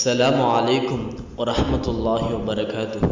السلام عليكم ورحمة الله وبركاته.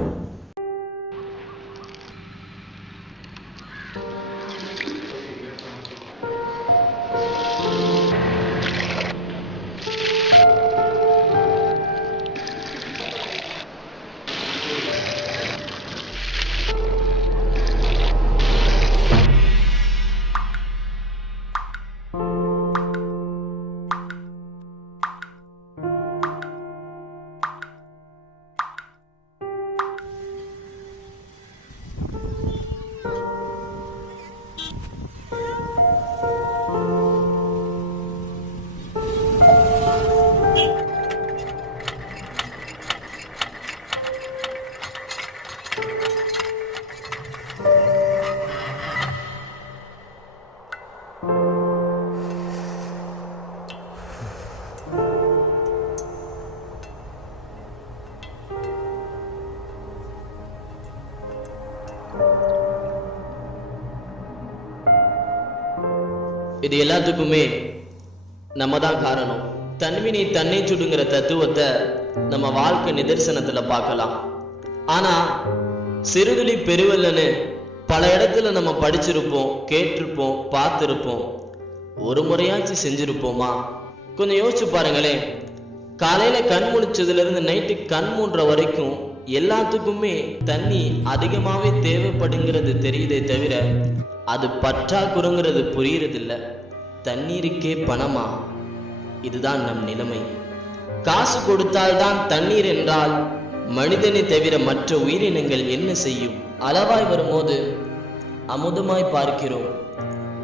இது எல்லாத்துக்குமே நம்ம தான் காரணம். தன்வினை தன்னை சுடுங்கிற தத்துவத்தை நம்ம வாழ்க்கை நிதர்சனத்துல பார்க்கலாம். ஆனா சிறுதுளி பெருவெள்ளன்னு பல இடத்துல நம்ம படிச்சிருப்போம், கேட்டிருப்போம், பார்த்திருப்போம். ஒரு முறையாச்சும் செஞ்சிருப்போமா? கொஞ்சம் யோசிச்சு பாருங்களேன். காலையில கண் முழிச்சதுல இருந்து நைட்டு கண் மூன்ற வரைக்கும் எல்லாத்துக்குமே தண்ணி அதிகமாவே தேவைப்படுங்கிறது தெரியுதே தவிர அது பற்றாக்குறைங்கிறது புரியறதில்ல. தண்ணீருக்கே பணமா? இதுதான் நம் நிலைமை. காசு கொடுத்தால்தான் தண்ணீர் என்றால் மனிதனை தவிர மற்ற உயிரினங்கள் என்ன செய்யும்? அளவாய் வரும்போது அமுதமாய் பார்க்கிறோம்,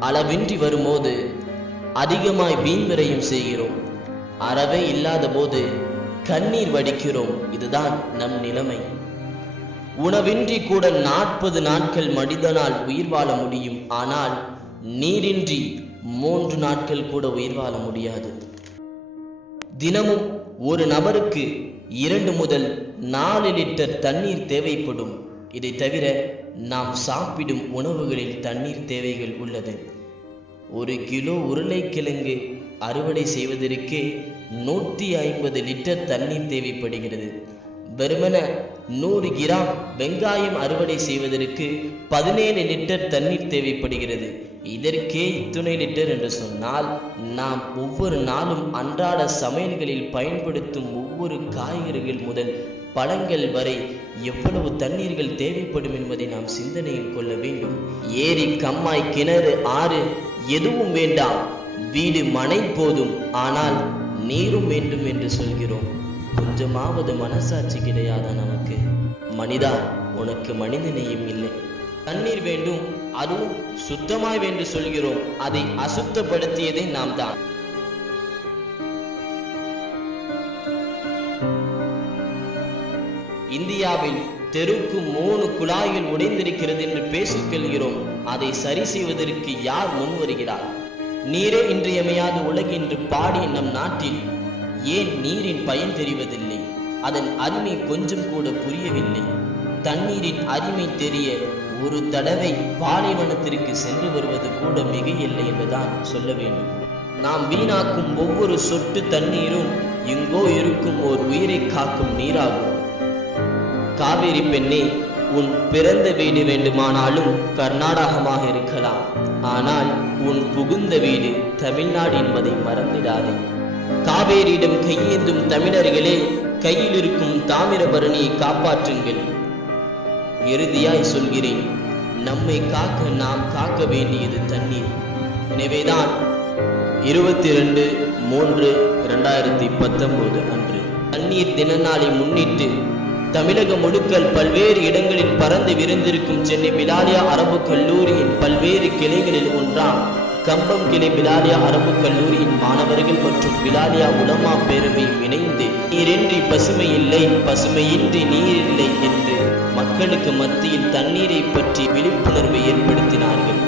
அளவின்றி வரும்போது அதிகமாய் வீண் விரயம் செய்கிறோம், அறவே இல்லாத போது கண்ணீர் வடிக்கிறோம். இதுதான் நம் நிலைமை. உணவின்றி கூட 40 நாட்கள் மனிதனால் உயிர் வாழ முடியும். ஆனால் நீரின்றி 3 நாட்கள் கூட உயிர் வாழ முடியாது. தினமும் ஒரு நபருக்கு 2 முதல் 4 லிட்டர் தண்ணீர் தேவைப்படும். இதை தவிர நாம் சாப்பிடும் உணவுகளில் தண்ணீர் தேவைகள் உள்ளது. 1 கிலோ உருளைக்கிழங்கு அறுவடை செய்வதற்கே 150 லிட்டர் தண்ணீர் தேவைப்படுகிறது. வெறுமன 100 கிராம் வெங்காயம் அறுவடை செய்வதற்கு 17 லிட்டர் தண்ணீர் தேவைப்படுகிறது. இதற்கே இத்துணை லிட்டர் என்று சொன்னால் நாம் ஒவ்வொரு நாளும் அன்றாட சமையல்களில் பயன்படுத்தும் ஒவ்வொரு காய்கறிகள் முதல் பழங்கள் வரை எவ்வளவு தண்ணீர்கள் தேவைப்படும் என்பதை நாம் சிந்தனையில் கொள்ள வேண்டும். ஏரி, கம்மாய், கிணறு, ஆறு எதுவும் வேண்டாம், வீடு, மனை போதும், ஆனால் நீரும் வேண்டும் என்று சொல்கிறோம். கொஞ்சமாவது மனசாட்சி கிடையாதா நமக்கு? மனிதா, உனக்கு மனிதநேயம் இல்லை. தண்ணீர் வேண்டும், அதுவும் சுத்தமாய் என்று சொல்கிறோம். அதை அசுத்தப்படுத்தியதே நாம் தான். இந்தியாவில் தெருக்கு 3 குழாய்கள் உடைந்திருக்கிறது என்று பேசிக்கொள்கிறோம். அதை சரி செய்வதற்கு யார் முன் வருகிறார்? நீரே இன்றியமையாத உலகு என்று பாடிய நம் நாட்டில் ஏன் நீரின் பயன் தெரிவதில்லை? அதன் அருமை கொஞ்சம் கூட புரியவில்லை. தண்ணீரின் அருமை தெரிய ஒரு தடவை பாலைவனத்திற்கு சென்று வருவது கூட மிக இல்லை என்றுதான் சொல்ல வேண்டும். நாம் வீணாக்கும் ஒவ்வொரு சொட்டு தண்ணீரும் எங்கோ இருக்கும் ஓர் உயிரை காக்கும் நீராகும். காவேரி பெண்ணே, உன் பிறந்த வீடு வேண்டுமானாலும் கர்நாடகமாக இருக்கலாம், ஆனால் உன் புகுந்த வீடு தமிழ்நாடு என்பதை மறந்திடாதே. காவேரியிடம் கையேந்தும் தமிழர்களே, கையில் இருக்கும் தாமிரபரணியை காப்பாற்றுங்கள். இறுதியாய் சொல்கிறேன், நம்மை காக்க நாம் காக்க வேண்டியது தண்ணீர். எனவேதான் 22/3/2019 அன்று தண்ணீர் தின நாளை முன்னிட்டு தமிழகம் முழுக்கல் பல்வேறு இடங்களில் பறந்து விரிந்திருக்கும் சென்னை பிலாலியா அரபு கல்லூரியின் பல்வேறு கிளைகளில் ஒன்றாம் கம்பம் கிளை பிலாலியா அரபு கல்லூரியின் மாணவர்கள் மற்றும் பிலாலியா உலமா பேரவையும் இணைந்து நீரின்றி பசுமை இல்லை, பசுமையின்றி நீர் இல்லை என்று மக்களுக்கு மத்தியில் தண்ணீரை பற்றி விழிப்புணர்வை ஏற்படுத்தினார்கள்.